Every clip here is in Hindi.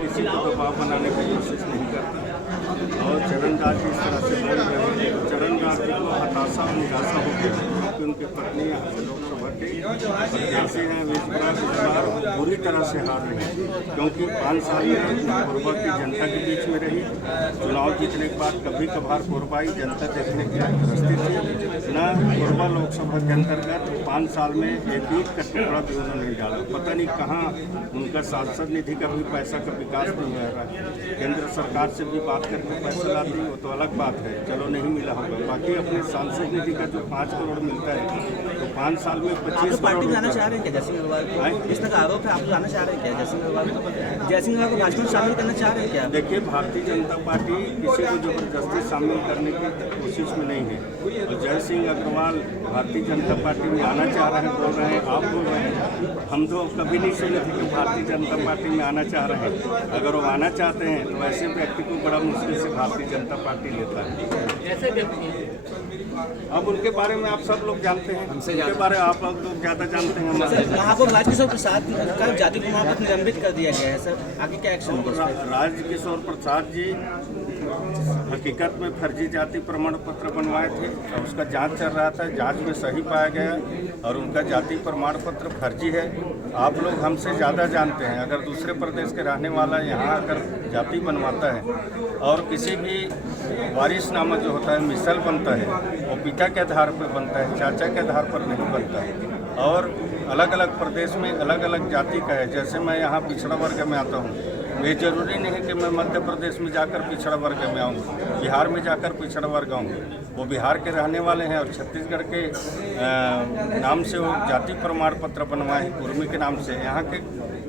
किसी को दबाव बनाने की कोशिश नहीं करता। और चरणदास जी इस तरह से बोल रहे हैं, चरणदास जी को हताशा और निराशा हो गई क्योंकि उनकी पत्नी यहाँ से लोकसभा के प्रत्याशी हैं। इस बार बुरी तरह से हार रही है क्योंकि 5 साल में कोरबा की जनता के बीच में रही। चुनाव जीतने के बाद कभी कभार कोरबा की जनता देखने की तरसती थी न। कोरबा लोकसभा के अंतर्गत 5 साल में एक ईंट का टुकड़ा भी उन्होंने नहीं डाला। पता नहीं कहाँ उनका सांसद निधि का भी पैसा का विकास नहीं हो रहा है। केंद्र सरकार से भी बात करके पैसा लाती वो तो अलग बात है, चलो नहीं मिला होगा। बाकी अपने सांसद निधि का जो 5 करोड़ मिलता है तो 5 साल में 25 पार्टी में आना चाह रहे हैं क्या जयसिंह अग्रवाल? इस तरह का आरोप है, आप लाना चाह रहे हैं क्या जयसिंह अग्रवाल को भाजपा में शामिल करना चाह रहे हैं क्या? देखिए, भारतीय जनता पार्टी किसी को जबरदस्ती शामिल करने की कोशिश में नहीं है। और जयसिंह अग्रवाल भारतीय जनता पार्टी में आना चाह रहे हैं, बोल रहे हैं, आप बोल रहे हैं। हम तो कभी नहीं सुने थे कि भारतीय जनता पार्टी में आना चाह रहे हैं। अगर वो आना चाहते हैं तो ऐसे व्यक्ति को बड़ा मुश्किल से भारतीय जनता पार्टी लेता है। ऐसे व्यक्ति अब उनके बारे में आप सब लोग जानते हैं, उनके बारे में आप लोग ज़्यादा जानते हैं। महापौर राजकिशोर प्रसाद का जाति प्रमाण पत्र निलंबित कर दिया गया है सर, आगे क्या एक्शन होगा? राजकिशोर प्रसाद जी हकीकत में फर्जी जाति प्रमाण पत्र बनवाए थे और उसका जांच चल रहा था। जांच में सही पाया गया और उनका जाति प्रमाण पत्र फर्जी है। आप लोग हमसे ज़्यादा जानते हैं। अगर दूसरे प्रदेश के रहने वाला यहाँ अगर जाति बनवाता है और किसी भी वारिसनामा जो होता है मिसल बनता है, वो पिता के आधार पर बनता है, चाचा के आधार पर नहीं बनता है। और अलग अलग प्रदेश में अलग अलग जाति का है। जैसे मैं यहाँ पिछड़ा वर्ग में आता हूँ, ये जरूरी नहीं है कि मैं मध्य प्रदेश में जाकर पिछड़ा वर्ग में आऊँ, बिहार में जाकर पिछड़ा वर्ग आऊँ। वो बिहार के रहने वाले हैं और छत्तीसगढ़ के नाम से वो जाति प्रमाण पत्र बनवाए हैं, कुर्मी के नाम से। यहाँ के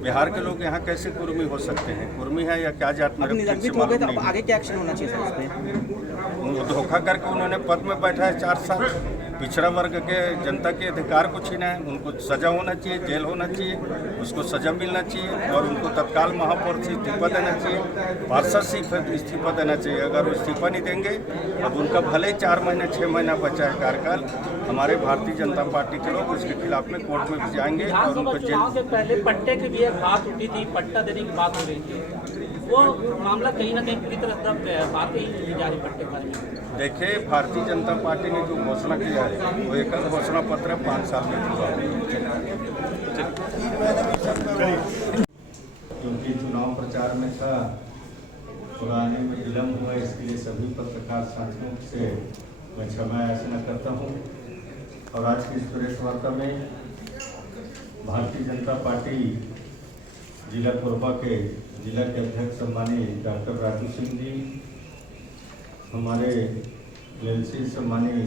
बिहार के लोग यहाँ कैसे कुर्मी हो सकते हैं? कुर्मी है या क्या जात? निलंबित हो गए तो आगे क्या एक्शन होना चाहिए सर इसमें? धोखा करके उन्होंने पद में बैठा है 4 साल। पिछड़ा वर्ग के जनता के अधिकार को छीना है। उनको सजा होना चाहिए, जेल होना चाहिए, उसको सजा मिलना चाहिए और उनको तत्काल महापौर से इस्तीफा देना चाहिए, पार्षद से इस्तीफा देना चाहिए। अगर वो इस्तीफा नहीं देंगे, अब उनका भले 4 महीने 6 महीना बचा है कार्यकाल, हमारे भारतीय जनता पार्टी के लोग उसके खिलाफ में कोर्ट में भी जाएंगे और उनको जेल। से पहले पट्टे की भी एक बात उठी थी, पट्टा देने की बात हो रही थी, वो मामला कहीं ना कहीं पूरी तरह दब गया, बात ही नहीं जा रही पट्टे बारे में। देखिए, भारतीय जनता पार्टी ने जो घोषणा किया है वो एक घोषणा पत्र 5 साल में पूरा। क्योंकि चुनाव प्रचार में था, थोड़ा आने में विलम्ब हुआ, इसके लिए सभी पत्रकार साथियों से मैं क्षमा याचना करता हूँ। और आज की इस प्रेस वार्ता में भारतीय जनता पार्टी जिला कोरबा के जिला के अध्यक्ष सम्मानीय डॉक्टर राजू सिंह जी, हमारे एलसी सम्मानीय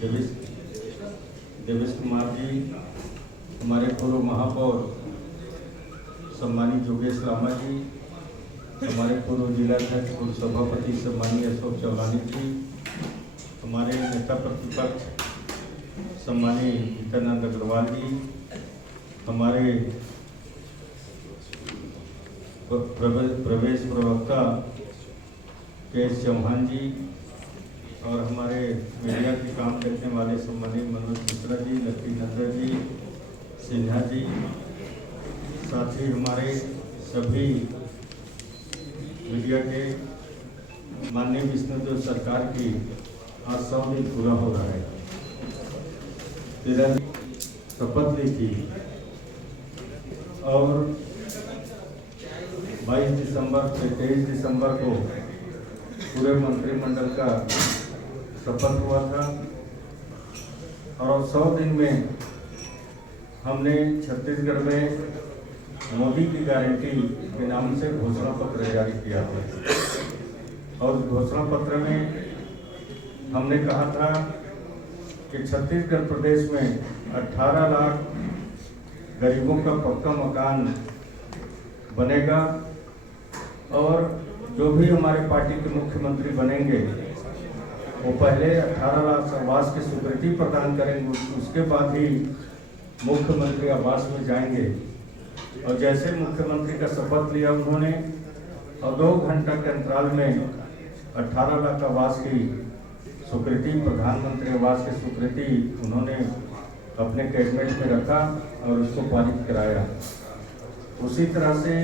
देवेश कुमार जी, हमारे पूर्व महापौर सम्मानीय योगेश लामा जी, हमारे पूर्व जिलाध्यक्ष पूर्व सभापति सम्मानीय अशोक चौलानी जी, हमारे नेता प्रतिपक्ष सम्मानीय नित्यानंद अग्रवाल जी, हमारे प्रवेश प्रवक्ता के चौहान जी और हमारे मीडिया के काम करने वाले सम्मानीय मनोज मिश्रा जी, लक्ष्मी नंदन जी, सिन्हा जी, साथ ही हमारे सभी मीडिया के माननीय विष्णुदेव सरकार की आज 100 दिन पूरा हो रहा है। 13 शपथ ली थी और 22 दिसंबर से 23 दिसंबर को पूरे मंत्रिमंडल का शपथ हुआ था। और 100 दिन में हमने छत्तीसगढ़ में मोदी की गारंटी के नाम से घोषणा पत्र जारी किया था। और घोषणा पत्र में हमने कहा था कि छत्तीसगढ़ प्रदेश में 18 लाख गरीबों का पक्का मकान बनेगा और जो भी हमारे पार्टी के मुख्यमंत्री बनेंगे वो पहले 18 लाख आवास की स्वीकृति प्रदान करेंगे, उसके बाद ही मुख्यमंत्री आवास में जाएंगे। और जैसे मुख्यमंत्री का शपथ लिया उन्होंने और 2 घंटा के अंतराल में 18 लाख आवास की स्वीकृति, प्रधानमंत्री आवास की स्वीकृति उन्होंने अपने कैबिनेट में रखा और उसको पारित कराया। उसी तरह से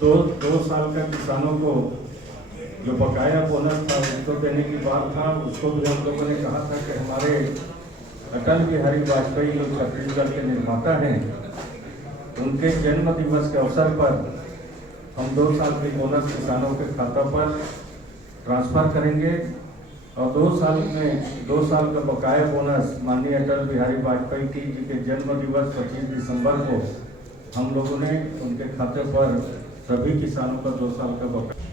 दो साल का किसानों को जो बकाया बोनस था उसको देने की बात था, उसको भी हम लोगों ने कहा था कि हमारे अटल बिहारी वाजपेयी जो छत्तीसगढ़ के निर्माता हैं, उनके जन्म दिवस के अवसर पर हम 2 साल की बोनस किसानों के खाता पर ट्रांसफर करेंगे और 2 साल का बकाया बोनस माननीय अटल बिहारी वाजपेयी जी के जन्म दिवस 25 दिसंबर को हम लोगों ने उनके खाते पर सभी किसानों का 2 साल का बकाया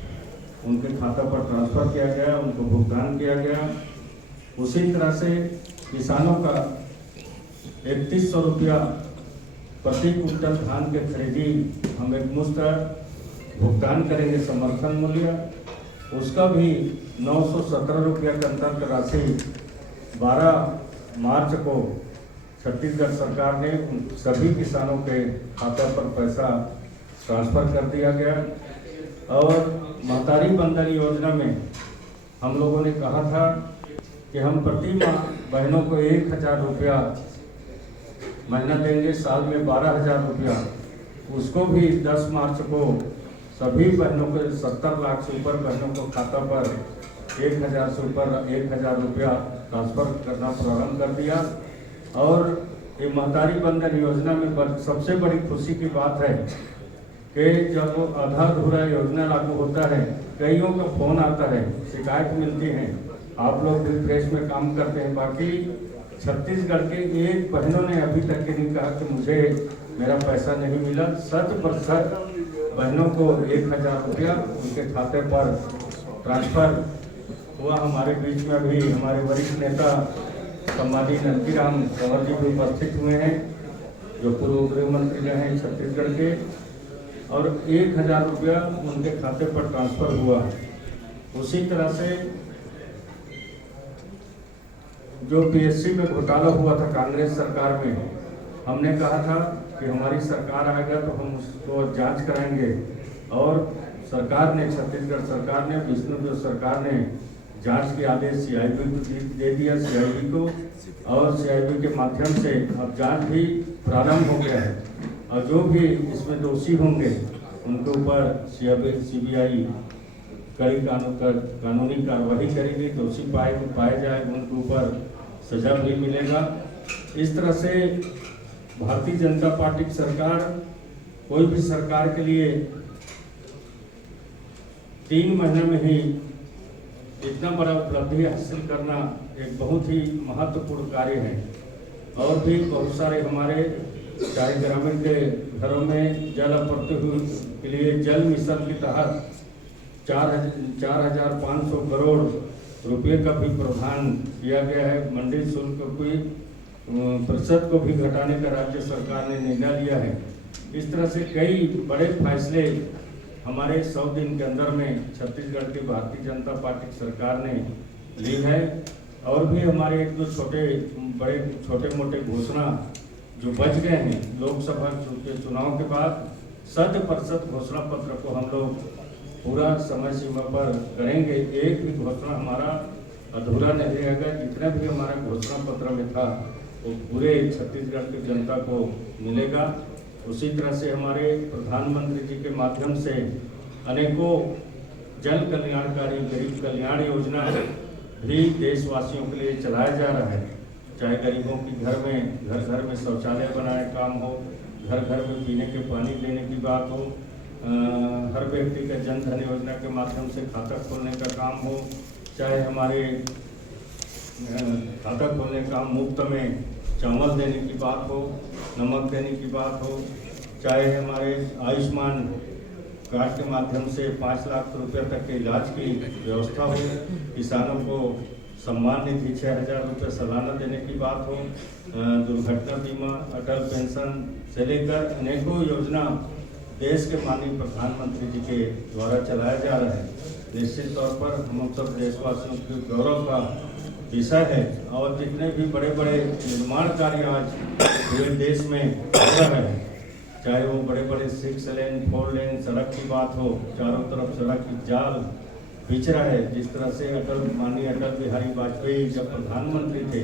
उनके खाता पर ट्रांसफर किया गया, उनको भुगतान किया गया। उसी तरह से किसानों का 3100 रुपया प्रति कुंटल धान के खरीदी हम एक मुश्त भुगतान करेंगे समर्थन मूल्य, उसका भी 917 रुपया के अंतर्गत राशि 12 मार्च को छत्तीसगढ़ सरकार ने सभी किसानों के खाते पर पैसा ट्रांसफर कर दिया गया। और महतारी बंधन योजना में हम लोगों ने कहा था कि हम प्रति माह बहनों को 1000 रुपया महीना देंगे, साल में 12,000 रुपया। उसको भी 10 मार्च को सभी बहनों को 70 लाख से ऊपर बहनों को खाता पर 1000 से ऊपर 1000 रुपया ट्रांसफर करना प्रारंभ कर दिया। और ये महतारी बंधन योजना में सबसे बड़ी खुशी की बात है कि जब आधा अधूरा योजना लागू होता है, कईयों का फोन आता है, शिकायत मिलती है, आप लोग भी प्रेस में काम करते हैं, बाकी छत्तीसगढ़ के एक बहनों ने अभी तक नहीं कहा कि मुझे मेरा पैसा नहीं मिला। 100% बहनों को 1000 रुपया उनके खाते पर ट्रांसफर हुआ। हमारे बीच में अभी हमारे वरिष्ठ नेता सम्मानित नंदीराम कंवर जी भी उपस्थित हुए हैं, जो पूर्व गृह मंत्री रहे हैं छत्तीसगढ़ के, और 1000 रुपया उनके खाते पर ट्रांसफर हुआ। उसी तरह से जो पीएससी में घोटाला हुआ था कांग्रेस सरकार में, हमने कहा था कि हमारी सरकार आएगा तो हम उसको जांच कराएंगे, और सरकार ने, छत्तीसगढ़ सरकार ने, विष्णुदेव सरकार ने जांच के आदेश सीआईबी को दे दिया, सीआईबी को, और सीआईबी के माध्यम से अब जांच भी प्रारंभ हो गया है। और जो भी इसमें दोषी होंगे उनके ऊपर सीबीआई कड़ी कानूनी कार्रवाई करेगी, दोषी पाए जाए उनके ऊपर सजा भी मिलेगा। इस तरह से भारतीय जनता पार्टी की सरकार, कोई भी सरकार के लिए 3 महीने में ही इतना बड़ा उपलब्धि हासिल करना एक बहुत ही महत्वपूर्ण कार्य है। और भी बहुत सारे हमारे, चाहे ग्रामीण के घरों में जल आपूर्ति के लिए जल मिशन के तहत 4,500 करोड़ रुपए का भी प्रावधान किया गया है। मंडी शुल्क की प्रतिशत को भी घटाने का राज्य सरकार ने निर्णय लिया है। इस तरह से कई बड़े फैसले हमारे 100 दिन के अंदर में छत्तीसगढ़ की भारतीय जनता पार्टी की सरकार ने ली है। और भी हमारे 1-2 छोटे मोटे घोषणा जो बच गए हैं लोकसभा के चुनाव के बाद, 100% घोषणा पत्र को हम लोग पूरा समय सीमा पर करेंगे। एक भी घोषणा हमारा अधूरा नहीं रहेगा। जितना भी हमारा घोषणा पत्र में था वो पूरे छत्तीसगढ़ की जनता को मिलेगा। उसी तरह से हमारे प्रधानमंत्री जी के माध्यम से अनेकों जन कल्याणकारी गरीब कल्याण योजना भी देशवासियों के लिए चलाया जा रहा है। चाहे गरीबों की घर में शौचालय बनाने का काम हो, घर में पीने के पानी देने की बात हो, हर व्यक्ति का जन धन योजना के माध्यम से खाता खोलने का काम हो, चाहे हमारे खाता खोलने का मुफ्त में चावल देने की बात हो, नमक देने की बात हो, चाहे हमारे आयुष्मान कार्ड के माध्यम से 5 लाख रुपये तक के इलाज की व्यवस्था हो, किसानों को सम्मान निधि 6,000 रुपये सालाना देने की बात हो, दुर्घटना बीमा, अटल पेंशन से लेकर अनेकों योजना देश के माननीय प्रधानमंत्री जी के द्वारा चलाया जा रहा है। निश्चित तौर पर हम सब देशवासियों के गौरव का विषय है। और जितने भी बड़े बड़े निर्माण कार्य आज पूरे देश में हो रहे हैं, चाहे वो बड़े बड़े 6 लेन 4 लेन सड़क की बात हो, चारों तरफ सड़क की जाल बिछ रहा है। जिस तरह से माननीय अटल बिहारी वाजपेयी जब प्रधानमंत्री थे,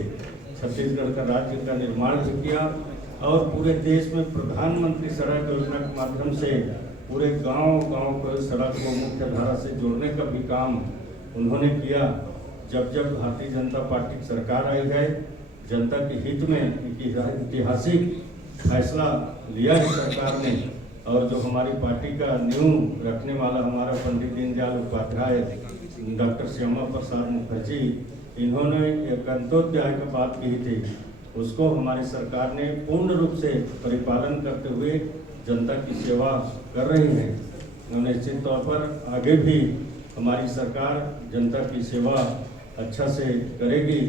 छत्तीसगढ़ का राज्य का निर्माण भी किया और पूरे देश में प्रधानमंत्री सड़क योजना के माध्यम से पूरे गांव को सड़क को मुख्य धारा से जोड़ने का भी काम उन्होंने किया। जब जब भारतीय जनता पार्टी की सरकार आई है, जनता के हित में एक ऐतिहासिक फैसला लिया है सरकार ने। और जो हमारी पार्टी का नींव रखने वाला हमारा पंडित दीनदयाल उपाध्याय, डॉक्टर श्यामा प्रसाद मुखर्जी, इन्होंने एक अंत्योदय की बात कही थी, उसको हमारी सरकार ने पूर्ण रूप से परिपालन करते हुए जनता की सेवा कर रही है। निश्चित तौर पर आगे भी हमारी सरकार जनता की सेवा अच्छा से करेगी।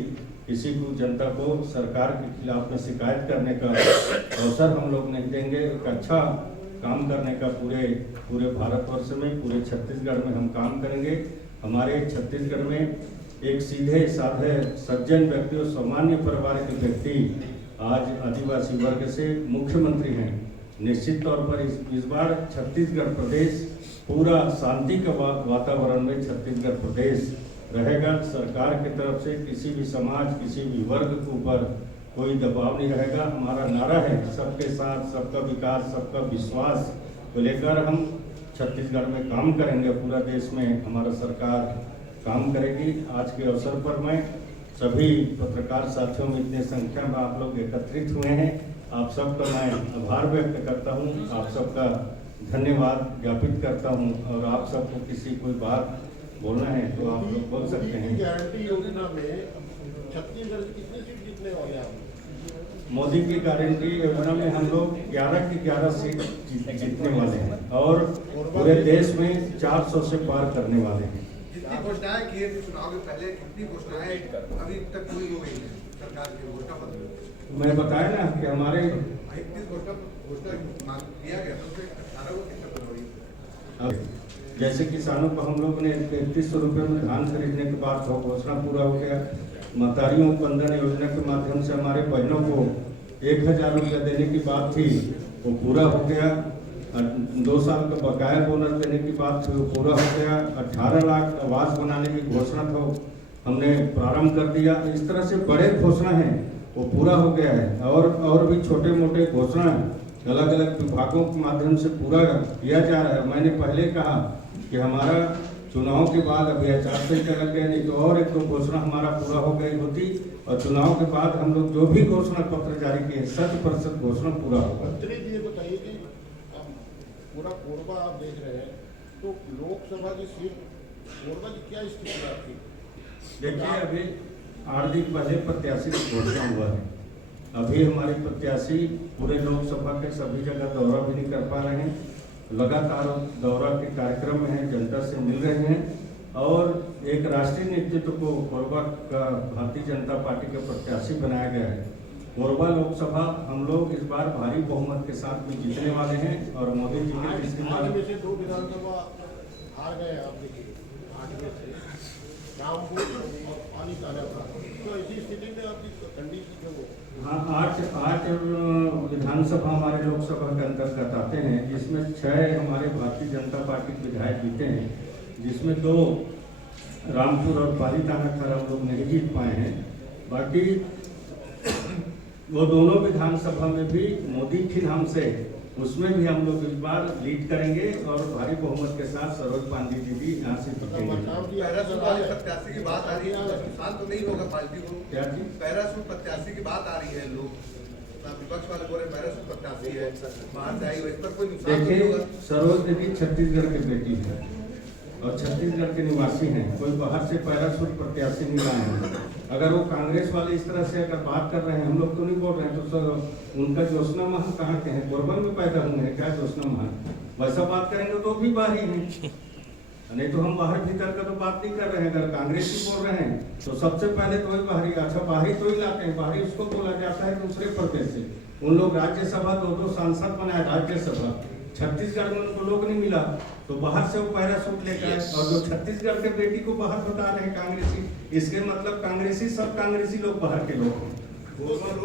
किसी को जनता को सरकार के खिलाफ में शिकायत करने का अवसर हम लोग नहीं देंगे। एक अच्छा काम करने का पूरे भारतवर्ष में, पूरे छत्तीसगढ़ में हम काम करेंगे। हमारे छत्तीसगढ़ में एक सीधे साधे सज्जन व्यक्ति और सामान्य परिवार के व्यक्ति आज आदिवासी वर्ग से मुख्यमंत्री हैं। निश्चित तौर पर इस बार छत्तीसगढ़ प्रदेश पूरा शांति का वातावरण में छत्तीसगढ़ प्रदेश रहेगा। सरकार की तरफ से किसी भी समाज, किसी भी वर्ग के ऊपर कोई दबाव नहीं रहेगा। हमारा नारा है सबके साथ सबका विकास, सबका विश्वास को लेकर हम छत्तीसगढ़ में काम करेंगे। पूरा देश में हमारा सरकार काम करेगी। आज के अवसर पर मैं सभी पत्रकार साथियों में इतने संख्या में आप लोग एकत्रित हुए हैं, आप सबका मैं आभार व्यक्त करता हूं, आप सबका धन्यवाद ज्ञापित करता हूं। और आप सबको किसी कोई बात बोलना है तो आप लोग बोल सकते हैं। गारंटी योजना में छत्तीसगढ़ से कितनी सीट जीतने वाले हैं? मोदी की गारंटी योजना में हम लोग 11 की 11 सीट जीतने वाले हैं और पूरे देश में 400 से पार करने वाले हैं। जितनी घोषणाएं की चुनाव के पहले, कितनी घोषणाएं अभी तक पूरी हो गई है सरकार की घोषणा पत्र? मैं बताया ना कि हमारे 31 घोषणा दिया गया था, उसमें 18 को कितना पूरी हो गई? जैसे किसानों को हम लोग ने 3300 रुपये में धान खरीदने के बाद घोषणा पूरा हो गया। महतारियों को बंधन योजना के माध्यम से हमारे बहनों को 1000 रुपये देने की बात थी, वो पूरा हो गया। 2 साल का बकाया बोनस देने की बात थी, वो पूरा हो गया। 18 लाख आवास बनाने की घोषणा था, हमने प्रारंभ कर दिया। इस तरह से बड़े घोषणा हैं वो पूरा हो गया है। और भी छोटे मोटे घोषणा अलग अलग विभागों के माध्यम से पूरा किया जा रहा है। मैंने पहले कहा कि हमारा चुनाव के बाद अभी आचार संहिता लग गया, नहीं तो और 1-2 घोषणा हमारा पूरा हो गई होती। और चुनाव के बाद हम लोग जो भी घोषणा पत्र जारी किए 100% घोषणा पूरा होगा। मंत्री जी ये बताइए कि पूरा कोरबा आप देख रहे हैं, तो लोकसभा की सीट कोरबा की क्या स्थिति है आपकी? देखिए, अभी 8 दिन पहले प्रत्याशी की घोषणा हुआ है। अभी हमारे प्रत्याशी पूरे लोकसभा के सभी जगह दौरा भी नहीं कर पा रहे हैं। लगातार दौरा के कार्यक्रम में हैं, जनता से मिल रहे हैं और एक राष्ट्रीय नेतृत्व को कोरबा का भारतीय जनता पार्टी के प्रत्याशी बनाया गया है। कोरबा लोकसभा हम लोग इस बार भारी बहुमत के साथ में जीतने वाले हैं और मोदी जी के तीसरी बार में से 2 विधानसभा हार गए। आप देखिए 8 में से रामपुर और पानी ताला था, तो ऐसी स्थिति में आपकी कंडीशन क्यों हो? हाँ, 8 विधानसभा हमारे लोकसभा के अंतर्गत आते हैं, जिसमें 6 हमारे भारतीय जनता पार्टी के विधायक जीते हैं, जिसमें 2 रामपुर और पालीताना खर हम लोग नहीं जीत पाए हैं। बाकी वो दोनों विधानसभा में भी मोदी के नाम से उसमें भी हम लोग इस बार लीड करेंगे और भारी बहुमत के साथ सरोज पांडे जी भी यहाँ से जीतेंगे। पैराशूट वाले प्रत्याशी की बात आ रही है, नुकसान तो नहीं होगा पार्टी को? क्या चीज? पैराशूट प्रत्याशी की बात आ रही है, लोग विपक्ष वाले बोले पैराशूट प्रत्याशी है, बाहर जाएगी, इस पर कोई नुकसान नहीं देखिए, होगा? सरोज देवी छत्तीसगढ़ की बेटी है और छत्तीसगढ़ के निवासी हैं, कोई बाहर से पैराशूट प्रत्याशी नहीं लाए हैं। अगर वो कांग्रेस वाले इस तरह से अगर बात कर रहे हैं, हम लोग तो नहीं बोल रहे हैं, तो उनका जोशना महल कहाँ के हैं? कोरबा में पैदा हुए हैं क्या जोशना महल? वैसा बात करेंगे तो भी बाहरी हैं, नहीं तो हम बाहर भीतर का तो बात नहीं कर रहे हैं। अगर कांग्रेस ही बोल रहे हैं तो सबसे पहले तो ही बाहरी, अच्छा बाहरी तो ही लाते हैं, बाहरी उसको बोला जाता है दूसरे प्रदेश से। उन लोग राज्यसभा 2 सांसद बनाए राज्यसभा, छत्तीसगढ़ में उनको लोग नहीं मिला तो बाहर से वो पैराशूट लेकर आए। और जो छत्तीसगढ़ के बेटी को बाहर बता रहे हैं कांग्रेसी, इसके मतलब कांग्रेसी सब कांग्रेसी लोग बाहर के लोग हैं।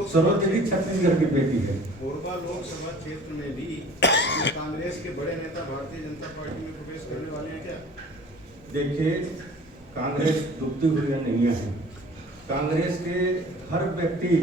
सरोज देवी छत्तीसगढ़ की बेटी है। कोरबा लोकसभा क्षेत्र में भी कांग्रेस के बड़े नेता भारतीय जनता पार्टी में प्रवेश करने वाले हैं क्या? देखिए, कांग्रेस डूबती हुई नहीं है। कांग्रेस के हर व्यक्ति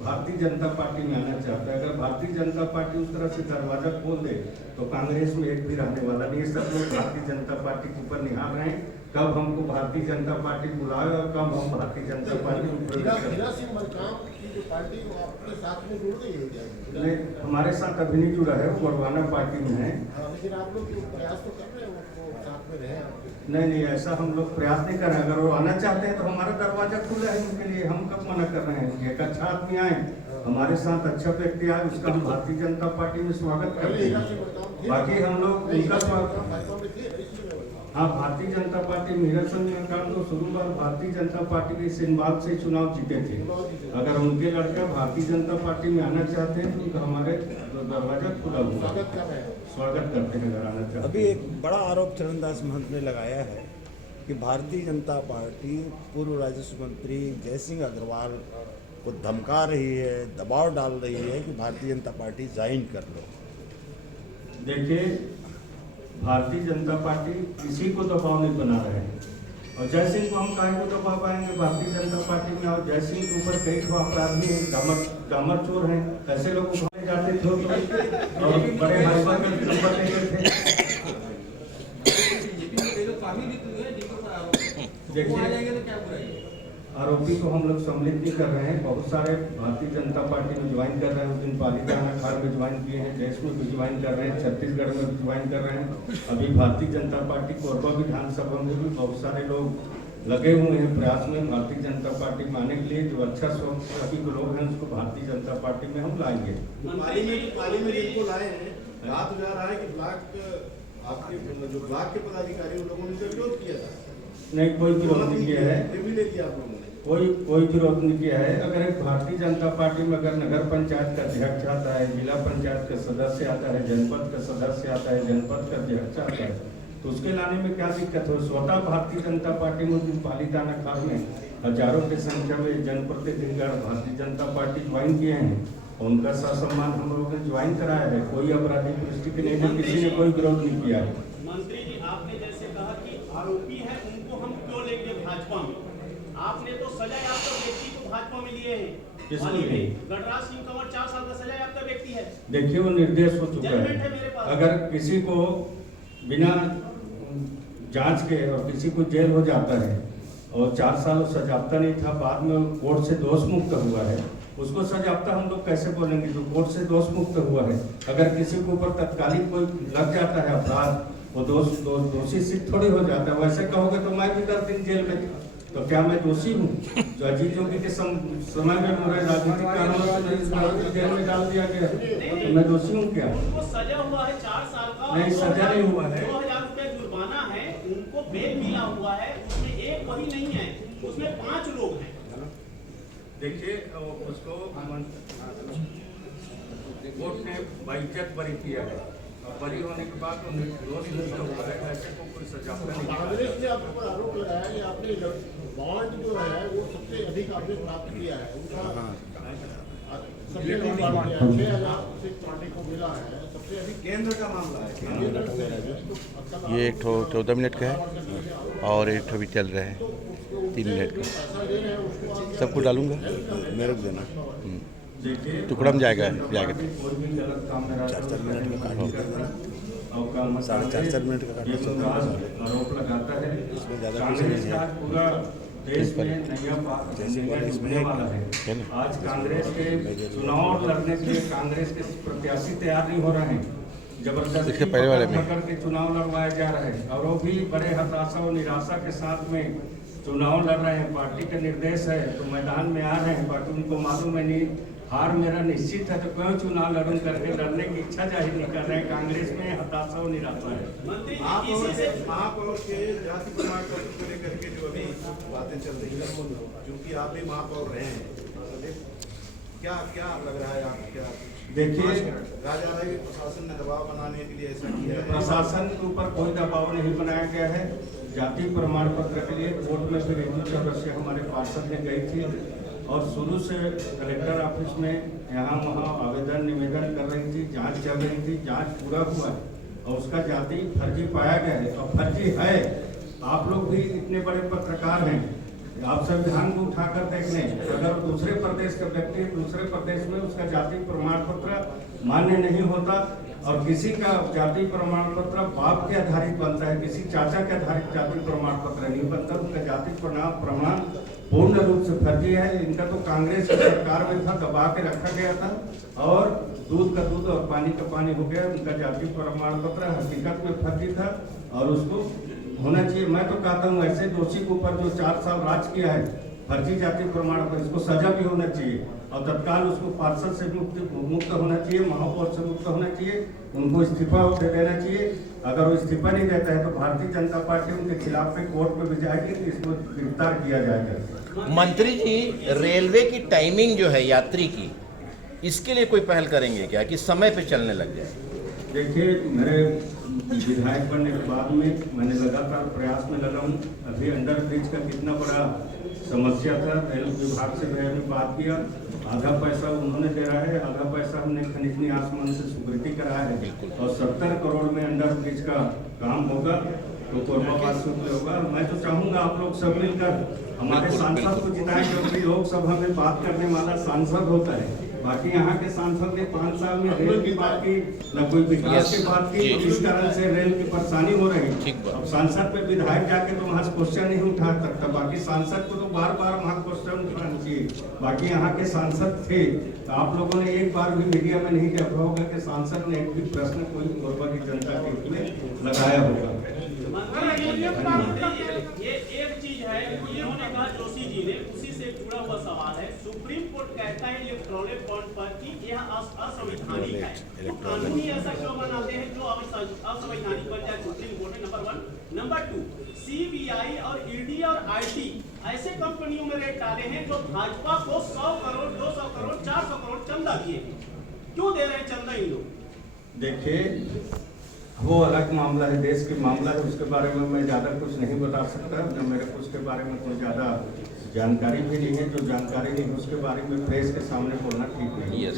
भारतीय जनता पार्टी में आना चाहता है। अगर भारतीय जनता पार्टी उस तरह से दरवाजा खोल दे तो कांग्रेस में एक भी रहने वाला नहीं है। सब लोग भारतीय जनता पार्टी के ऊपर निहार रहे हैं कब हमको भारतीय जनता पार्टी बुलाए और कब हम भारतीय जनता पार्टी में प्रवेश करें। हीरा सिंह मरकाम की जो पार्टी वो आपके साथ में जुड़ गई है क्या? नहीं, हमारे साथ अभी नहीं जुड़ा है, वो गोरवाना पार्टी में है। हाँ, लेकिन आप लोग जो प्रयास तो कर रहे हैं वो साथ में रहे आपके। नहीं, ऐसा हम लोग प्रयास नहीं कर रहे हैं। अगर वो आना चाहते हैं तो हमारा दरवाजा खुला है उनके लिए, हम कब मना कर रहे हैं। एक अच्छा आदमी आए, हमारे साथ अच्छा व्यक्ति आए, उसका हम भारतीय जनता पार्टी में स्वागत करते हैं। बाकी हम लोग उनका स्वागत, हाँ, भारतीय जनता पार्टी हीरा सिंह मरकाम तो शुरू बार भारतीय जनता पार्टी के सिंबाद से चुनाव जीते थे। अगर उनके लड़का भारतीय जनता पार्टी में आना चाहते हैं तो उनका हमारे दरवाजा खुला हुआ स्वागत करते हैं। अगर आना चाहते हैं। अभी एक बड़ा आरोप चरणदास महंत ने लगाया है कि भारतीय जनता पार्टी पूर्व राजस्व मंत्री जयसिंह अग्रवाल को धमका रही है, दबाव डाल रही है कि भारतीय जनता पार्टी ज्वाइन कर लो। देखिए, भारतीय जनता पार्टी किसी को दबाव नहीं बना रहे हैं और जयसिंह को हम काहे को दबा पाएंगे भारतीय जनता पार्टी में। और जयसिंह के ऊपर कई ठो अपराधी हैं, कामर चोर हैं, ऐसे लोग उठाए जाते थे और बड़े भाजपा के नंबर लेते थे। देखिए, आरोपी को हम लोग सम्मिलित नहीं कर रहे हैं। बहुत सारे भारतीय जनता पार्टी में ज्वाइन कर रहे हैं। उस दिन पालीताना खार में ज्वाइन किए हैं, देश में भी ज्वाइन कर रहे हैं, छत्तीसगढ़ में भी ज्वाइन कर रहे हैं। अभी भारतीय जनता पार्टी कोरबा विधानसभा में भी बहुत सारे लोग लगे हुए हैं प्रयास में भारतीय जनता पार्टी में आने के लिए। जो अच्छा सभी लोग हैं उसको भारतीय जनता पार्टी में हम लाएंगे। पाली में जिनको लाए हैं, कहा तो जा रहा है कि ब्लॉक आपके जो ब्लॉक के पदाधिकारी उन लोगों ने तो विरोध किया था। नहीं, कोई विरोध नहीं किया है, कोई विरोध नहीं किया है। अगर एक भारतीय जनता पार्टी में अगर नगर पंचायत का अध्यक्ष आता है, जिला पंचायत का सदस्य आता है, जनपद का सदस्य आता है, जनपद का अध्यक्ष आता है, तो उसके लाने में क्या दिक्कत हो। स्वतः भारतीय जनता पार्टी में पालीताना खाल में हजारों की संख्या में जनप्रतिनिधिगण भारतीय जनता पार्टी ज्वाइन किए हैं। उनका ससम्मान हम लोगों ने ज्वाइन कराया है। कोई अपराधिक दृष्टि नहीं है, किसी ने कोई विरोध नहीं किया है। मंत्री जी, आपने जैसे कहा कि आरोपी है उनको हम क्यों लेंगे भाजपा में। आपने तो सजा याफ्ता व्यक्ति को भाजपा में लिए हैं। गणराज सिंह कंवर 4 साल का सजा याफ्ता व्यक्ति है। देखिए, वो निर्देश हो चुका है। अगर किसी को बिना जांच के और किसी को जेल हो जाता है और 4 साल सजाप्ता नहीं था, बाद में कोर्ट से दोष मुक्त हुआ है, उसको सजाप्ता हम लोग कैसे बोलेंगे जो कोर्ट से दोष मुक्त हुआ है। अगर किसी के ऊपर तत्कालिक कोई लग जाता है अपराध, वो दोषी सिद्ध थोड़ी हो जाता है। वैसे कहोगे तो मैं भी 10 दिन जेल में था, तो क्या मैं दोषी हूँ? जो अजीत जोगी के समय में मेरे राजनीतिक कारणों से जेल में डाल दिया गया, तो मैं दोषी हूँ क्या? उनको सजा हुआ है 4 साल का। नहीं, सजा नहीं हुआ है। 2000 रुपए जुर्माना है, उनको बेल मिला हुआ है, उसमें एक वही नहीं है, उसमें 5 लोग हैं। देखिए, उसको कोर्ट ने बाइज्जत बरी किया है और बरी होने के बाद दोष मुक्त हुआ है। ऐसे को कोई सजा नहीं। कांग्रेस ने आपके ऊपर आरोप लगाया कि आपने बॉन्ड जो है वो सबसे अधिक आपने प्राप्त किया है। उनका सबसे अधिक 6000 से पार्टी को मिला है, सबसे अधिक केंद्र का मामला है। ये एक 14 मिनट का है और एक भी चल रहा है 3 मिनट का। सबको डालूंगा, मेरे को देना टुकड़ा में जाएगा। 4-4 मिनट का काट होगा, 4.5 मिनट का काट आरोप लगाता है। इसमें ज़्यादा कुछ नहीं है। पूरा देश में नया डूबने वाला है। आज कांग्रेस के चुनाव लड़ने के लिए कांग्रेस के प्रत्याशी तैयार नहीं हो रहे हैं। जबरदस्ती पकड़ के चुनाव लड़वाए जा रहे हैं और वो भी बड़े हताशा और निराशा के साथ में चुनाव लड़ रहे हैं। पार्टी का निर्देश है तो मैदान में आ रहे हैं। बाकी उनको मालूम है नहीं, हार मेरा निश्चित है तो क्यों चुनाव लड़ूं करके लड़ने की इच्छा जाहिर नहीं कर रहे हैं। कांग्रेस में हताशा और निराशा है। महापौर के जाति प्रमाण पत्र को लेकर के जो अभी बातें चल रही है, क्योंकि आप भी महापौर रहे हैं, क्या क्या लग रहा है आप क्या देखिए, राजा राय प्रशासन ने दबाव बनाने के लिए ऐसा किया है? प्रशासन के ऊपर कोई दबाव नहीं बनाया गया है। जाति प्रमाण पत्र के लिए कोर्ट में फिर एक सदस्य हमारे पार्षद ने गई थी और शुरू से कलेक्टर ऑफिस में यहाँ वहाँ आवेदन निवेदन कर रही थी, जांच चल रही थी। जांच पूरा हुआ है और उसका जाति फर्जी पाया गया है और फर्जी है। आप लोग भी इतने बड़े पत्रकार हैं, आप संविधान को उठाकर देख लें, अगर दूसरे प्रदेश का व्यक्ति दूसरे प्रदेश में उसका जाति प्रमाण पत्र मान्य नहीं होता और किसी का जाति प्रमाण पत्र बाप के आधारित बनता है, किसी चाचा के आधारित जाति प्रमाण पत्र नहीं बनता, उनका जाति प्रमाण पूर्ण रूप से फर्जी है। इनका तो कांग्रेस की सरकार में था, दबा के रखा गया था और दूध का दूध और पानी का पानी हो गया। उनका जाति प्रमाण पत्र हकीकत में फर्जी था और उसको होना चाहिए। मैं तो कहता हूँ ऐसे दोषी के ऊपर जो 4 साल राज किया है फर्जी जाति प्रमाण पर, इसको सजा भी होना चाहिए और तत्काल उसको पार्षद से मुक्त होना चाहिए, महापौर से मुक्त होना चाहिए, उनको इस्तीफा दे देना चाहिए। अगर वो इस्तीफा नहीं देता है तो भारतीय जनता पार्टी उनके खिलाफ में कोर्ट में भी जाएगी तो इसको गिरफ्तार किया जाएगा। मंत्री जी, रेलवे की टाइमिंग जो है यात्री की, इसके लिए कोई पहल करेंगे क्या कि समय पे चलने लग जाए? देखिए, मेरे विधायक बनने के बाद में मैंने लगातार प्रयास में लगा हूँ। अभी अंडर ब्रिज का कितना बड़ा समस्या था, रेल विभाग से मैंने बात किया, आधा पैसा उन्होंने दे रहा है, आधा पैसा हमने खनिज न्यास मंच से स्वीकृति कराया है और 70 करोड़ में अंडर ब्रिज का काम होगा तो कोरबाबाद से होगा। मैं तो चाहूँगा आप लोग सब मिलकर हमारे सांसद को जिताएं, क्योंकि लोकसभा में बात करने वाला सांसद होता है। बाकी यहाँ के सांसद ने 5 साल में रेल की बात की, न कोई विकास की बात की, तो इस कारण से रेल की परेशानी हो रही। अब सांसद पे विधायक जाके तो वहाँ क्वेश्चन नहीं उठा सकता, बाकी सांसद को तो बार बार वहाँ क्वेश्चन उठाना चाहिए। बाकी यहाँ के सांसद थे तो आप लोगों ने एक बार भी मीडिया में नहीं देखा होगा कि सांसद ने एक भी प्रश्न कोई कोरबा की जनता के हित में लगाया होगा। ये एक चीज है, इन्होंने कहा जोशी जी ने, उसी से जुड़ा हुआ सवाल है। सुप्रीम कोर्ट कहता है इलेक्ट्रॉनिक बॉन्ड पर कि यह असंवैधानिक है, तो कानूनी ऐसा क्यों बनाते हैं जो असंवैधानिक बन जाए? सुप्रीम कोर्ट है, नंबर 1। नंबर 2, सीबीआई और ईडी और आईटी ऐसे कंपनियों में रेट डाले हैं जो भाजपा को 100 करोड़ 200 करोड़ 400 करोड़ चंदा दिए। क्यों दे रहे हैं चंदा इन लोग? देखिए, वो अलग मामला है, देश के मामला है, उसके बारे में मैं ज़्यादा कुछ नहीं बता सकता। जो मेरे को उसके बारे में कोई ज़्यादा जानकारी भी नहीं है, जो जानकारी नहीं है उसके बारे में प्रेस के सामने बोलना ठीक नहीं है।